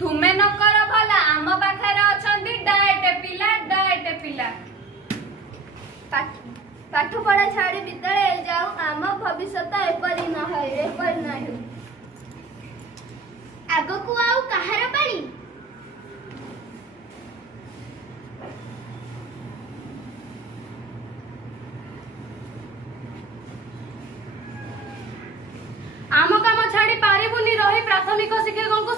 तुमे न कर भला आम पाखरे अछंती डाएटे पिला पाठ पढ़ा छाड़ी विद्यालय जाऊ आम भविष्य एपरी न हो आगकू